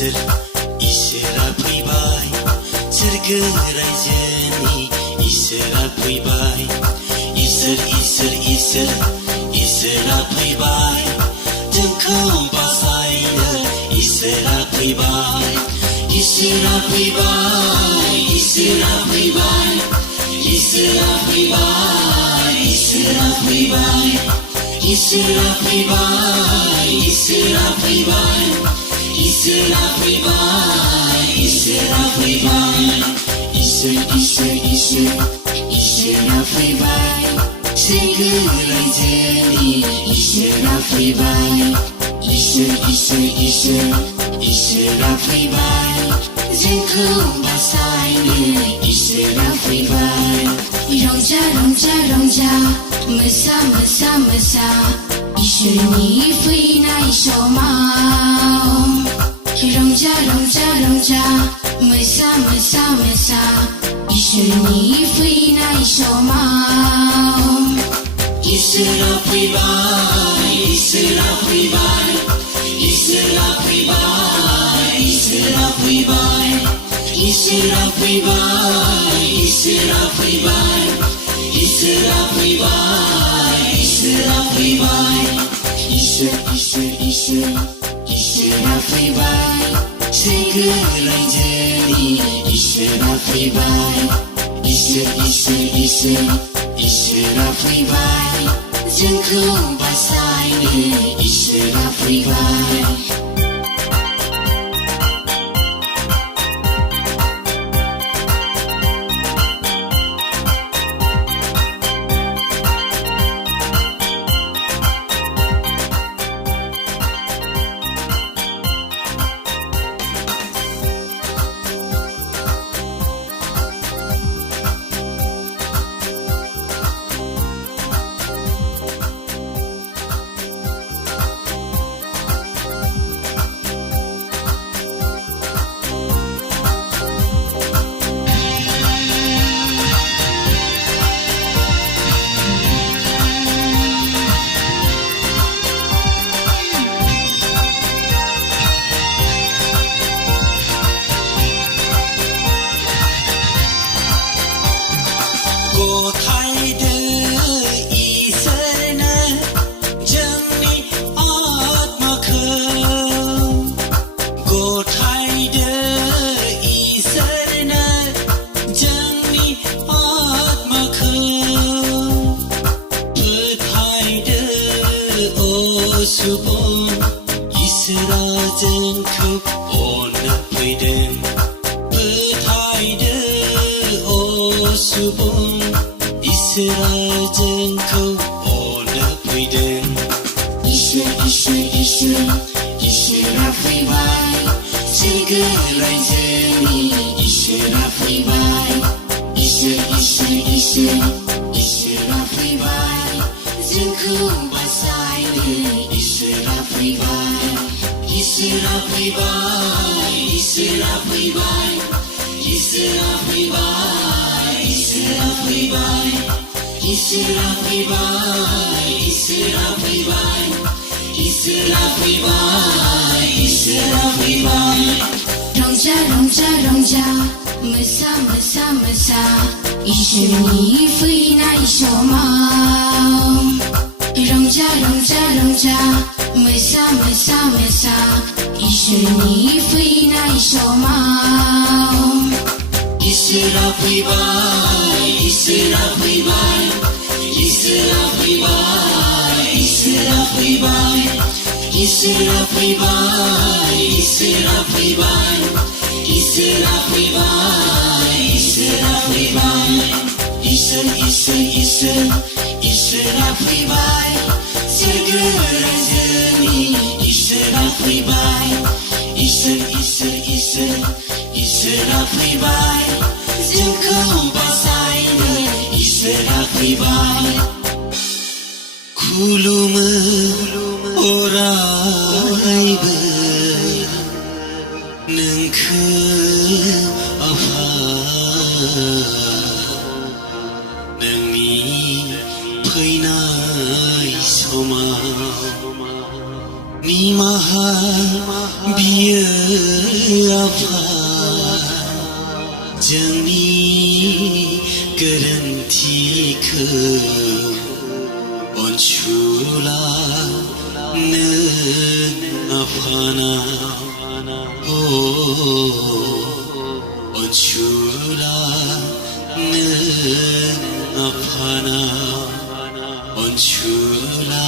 इसोरा फैबाय सोरगो रायजोनि इसोरा फैबाय इसोरा फैबाय जोंखौ बासायनो इसोरा फैबाय इसोरा फैबाय इसोरा फैबाय इसोरा फैबाय इसोरा फैबाय इसोरा फैबाय इसोरा फैबाय इसोरा फैबाय इसोरा फैबाय इसोरा फैबाय सोरगो रायजोनि इसोरा फैबाय इसोरा फैबाय जोंखौ बासायनो इसोरा फैबाय रंजा रंजा रंजा मोसा मोसा मोसा इसोरनि फैनाय समाव रंजा रंजा रंजा मोसा मोसा मोसा इसोरनि फैनाय समाव इसोरा फैबाय इसोरा फैबाय इसोरा फैबाय इसोरा फैबाय इसोरा फैबाय इसोरा फैबाय इसोरा फैबाय इसोरा फैबाय इसोरा फैबाय सोरगो रायजोनि इसोरा फैबाय इसोरा फैबाय जोंखौ बासायनो इसोरा फैबाय रंजा रंजा रंजा मोसा मोसा मोसा इसोरनि फैनाय समाव रंजा रंजा रंजा मोसा मोसा मोसा इसोरनि फैनाय समाव इसोरा फैबाय इसोरा फैबाय इसोरा फैबाय इसोरा फैबाय इसोरा फैबाय इसोरा फैबाय इसोरा फैबाय इसोरा फैबाय इसोरा फैबाय सोरगो रायजोनि इसोरा फैबाय इसोरा फैबाय जोंखौ बासायनो इसोरा फैबाय खुलुमो अरायबो नोंखौ आफा नोंनि फैनाय समाव निमाहा बियो आफा जोंनि गोरोन्थिखौ अनसुला नों आफाना अनसुला नों आफाना अनसुला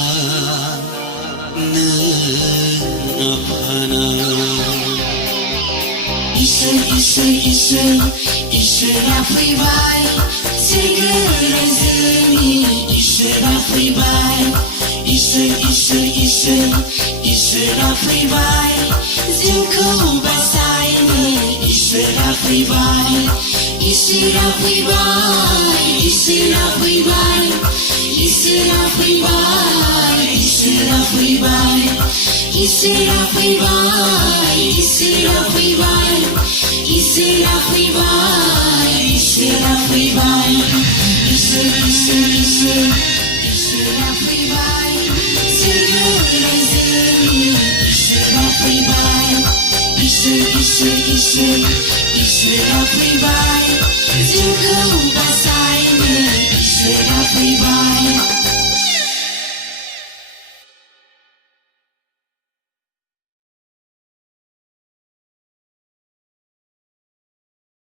Ishwara faibai segala zeni Ishwara faibai Ishwara faibai जोंखौ बासायनो Ishwara faibai Ishwara faibai Ishwara faibai Ishwara faibai Ishwara faibai Ishwara faibai Ishwara faibai Ishwara faibai Ishwara faibai Ishwara faibai segala zeni Ishwara faibai Ishwara faibai जोंखौ